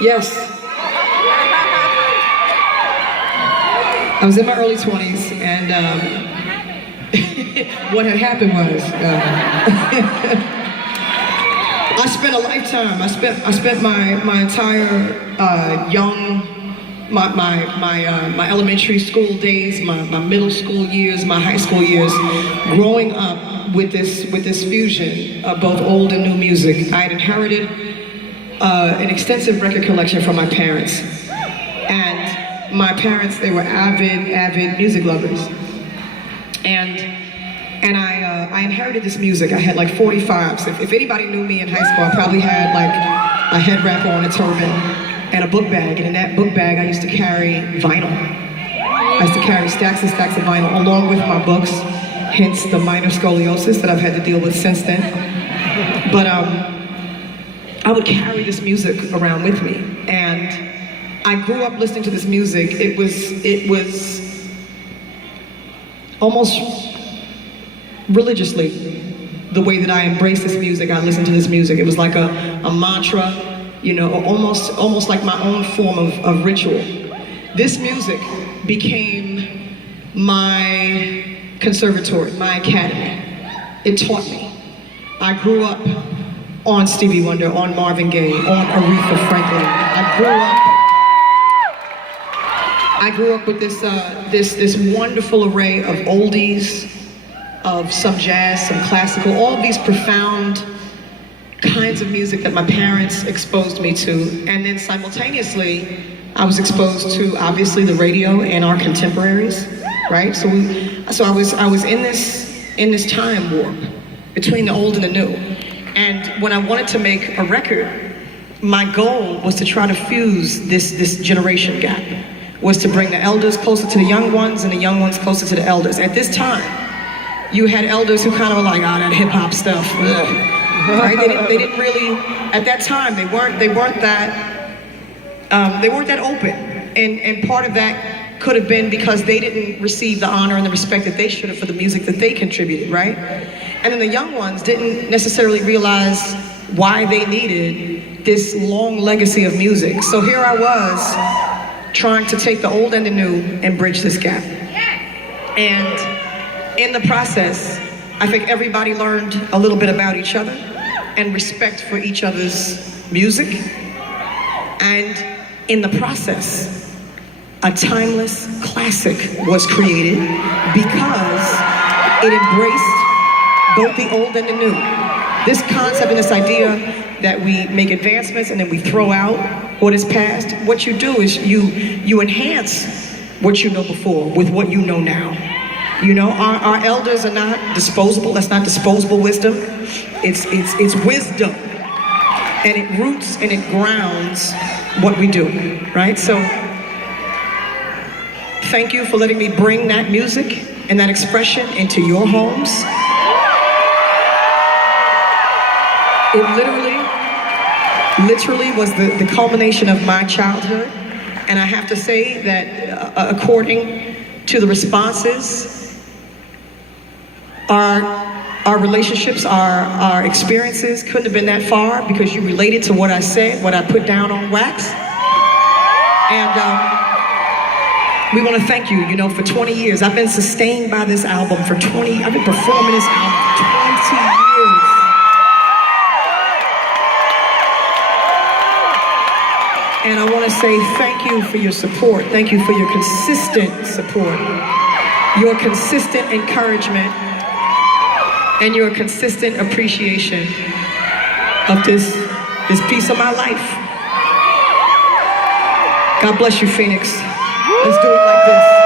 Yes. I was in my early 20s, and what had happened was I spent a lifetime. I spent my entire my elementary school days, my middle school years, my high school years, growing up with this fusion of both old and new music. I had inherited an extensive record collection from my parents, and my parents, they were avid music lovers, and I inherited this music. I had like 45s. If anybody knew me in high school, I probably had like a head wrap on, a turban, and a book bag. And in that book bag, I used to carry vinyl. I used to carry stacks and stacks of vinyl along with my books, hence the minor scoliosis that I've had to deal with since then. But I would carry this music around with me, and I grew up listening to this music. It was almost religiously the way that I embraced this music. I listened to this music. It was like a mantra, you know, almost like my own form of ritual. This music became my conservatory, my academy. It taught me. I grew up on Stevie Wonder, on Marvin Gaye, on Aretha Franklin. I grew up with this wonderful array of oldies, of some jazz, some classical, all of these profound kinds of music that my parents exposed me to. And then simultaneously, I was exposed to obviously the radio and our contemporaries, right? So I was in this time warp between the old and the new. And when I wanted to make a record, my goal was to try to fuse this generation gap, was to bring the elders closer to the young ones and the young ones closer to the elders. At this time, you had elders who kind of were like, oh, that hip hop stuff, ugh. Right? They didn't really, at that time, they weren't that open. And part of that could have been because they didn't receive the honor and the respect that they should have for the music that they contributed, right? And then the young ones didn't necessarily realize why they needed this long legacy of music. So here I was, trying to take the old and the new and bridge this gap. And in the process, I think everybody learned a little bit about each other and respect for each other's music. And in the process, a timeless classic was created because it embraced both the old and the new. This concept and this idea that we make advancements and then we throw out what is past. What you do is you enhance what you know before with what you know now. You know, our elders are not disposable. That's not disposable wisdom. It's wisdom, and it roots and it grounds what we do, right? So thank you for letting me bring that music and that expression into your homes. It literally was the culmination of my childhood. And I have to say that according to the responses, our relationships, our experiences couldn't have been that far because you related to what I said, what I put down on wax. And we want to thank you, you know, for 20 years. I've been sustained by this album for I've been performing this album for 20 years. And I want to say thank you for your support. Thank you for your consistent support, your consistent encouragement, and your consistent appreciation of this piece of my life. God bless you, Phoenix. Let's do it like this.